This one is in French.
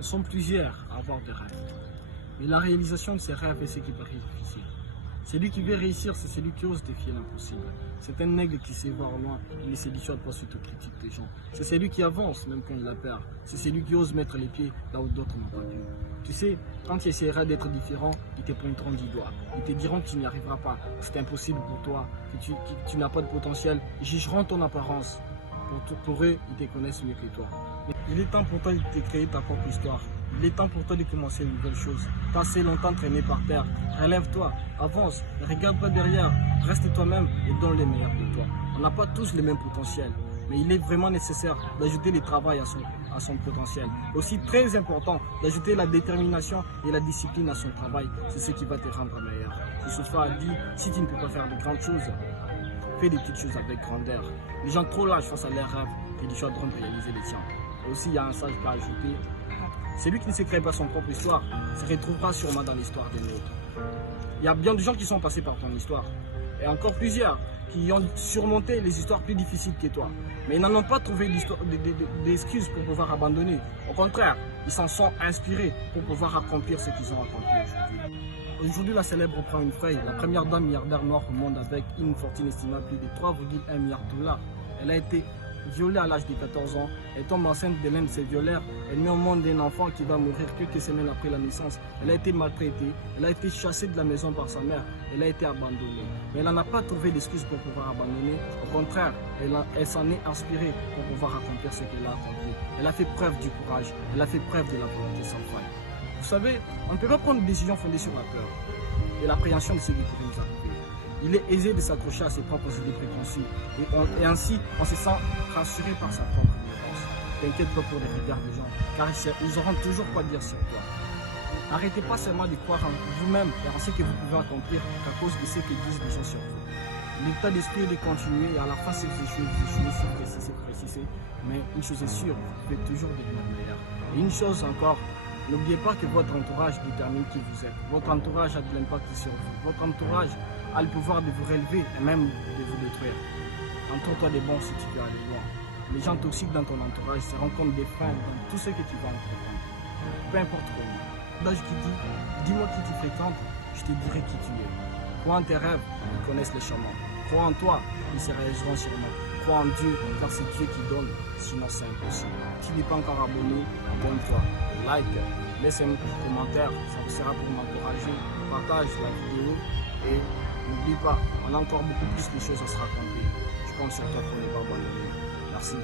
sont plusieurs à avoir des rêves. Mais la réalisation de ces rêves est ce qui paraît difficile. Celui qui veut réussir, c'est celui qui ose défier l'impossible. C'est un aigle qui sait voir loin, il ne se dissuade pas suite aux critiques des gens. C'est celui qui avance même quand il a peur. C'est celui qui ose mettre les pieds là où d'autres n'ont pas pu. Tu sais, quand tu essaieras d'être différent, ils te pointeront du doigt. Ils te diront que tu n'y arriveras pas, que c'est impossible pour toi, que tu n'as pas de potentiel. Ils jugeront ton apparence. Pour eux, ils te connaissent mieux que toi. Il est temps pour toi de créer ta propre histoire. Il est temps pour toi de commencer une nouvelle chose. T'as assez longtemps traîné par terre. Relève-toi, avance, ne regarde pas derrière. Reste toi-même et donne le meilleur de toi. On n'a pas tous le même potentiel, mais il est vraiment nécessaire d'ajouter le travail à son potentiel. Aussi très important d'ajouter la détermination et la discipline à son travail. C'est ce qui va te rendre meilleur. Youssoupha a dit, si tu ne peux pas faire de grandes choses, fais des petites choses avec grandeur. Les gens trop lâches face à leurs rêves et du choix de réaliser les tiens. Et aussi, il y a un sage à ajouter. Celui qui ne se crée pas son propre histoire se retrouvera sûrement dans l'histoire des nôtres. Il y a bien des gens qui sont passés par ton histoire. Et encore plusieurs qui ont surmonté les histoires plus difficiles que toi. Mais ils n'en ont pas trouvé d'excuses pour pouvoir abandonner. Au contraire, ils s'en sont inspirés pour pouvoir accomplir ce qu'ils ont accompli aujourd'hui. Aujourd'hui, la célèbre Oprah Winfrey, la première dame milliardaire noire au monde avec une fortune estimable de plus de 3,1 milliards de dollars. Elle a été violée à l'âge de 14 ans. Elle tombe enceinte de l'un de ses violeurs. Elle met au monde un enfant qui va mourir quelques semaines après la naissance. Elle a été maltraitée. Elle a été chassée de la maison par sa mère. Elle a été abandonnée. Mais elle n'a pas trouvé d'excuses pour pouvoir abandonner. Au contraire, elle s'en est inspirée pour pouvoir accomplir ce qu'elle a accompli. Elle a fait preuve du courage. Elle a fait preuve de la volonté sans faille. Vous savez, on ne peut pas prendre une décision fondée sur la peur et l'appréhension de ce qui pourrait nous arriver. Il est aisé de s'accrocher à ses propres idées préconçues et ainsi on se sent rassuré par sa propre ignorance. T'inquiète pas pour les regards des gens, car ils auront toujours quoi dire sur toi. Arrêtez pas seulement de croire en vous-même et en ce que vous pouvez accomplir qu'à cause de ce que disent les gens sur vous. L'état d'esprit est de continuer et à la fin si vous échouez, c'est précisé. Mais une chose est sûre, vous pouvez toujours devenir meilleur. Et une chose encore, n'oubliez pas que votre entourage détermine qui vous êtes. Votre entourage a de l'impact sur vous. Votre entourage a le pouvoir de vous relever et même de vous détruire. Entoure-toi des bons si tu veux aller loin. Les gens toxiques dans ton entourage se rencontrent des freins dans tout ce que tu vas entreprendre. Peu importe comment. L'âge qui dit, dis-moi qui tu fréquentes, je te dirai qui tu es. Crois en tes rêves, ils connaissent les chemins. Crois en toi, ils se réaliseront sûrement. Crois en Dieu, car c'est Dieu qui donne, sinon c'est impossible. Si tu n'es pas encore abonné, abonne-toi, like, laisse un commentaire, ça vous sera pour m'encourager. Partage la vidéo et n'oublie pas, on a encore beaucoup plus de choses à se raconter. Je compte sur toi pour ne pas abandonner. Merci.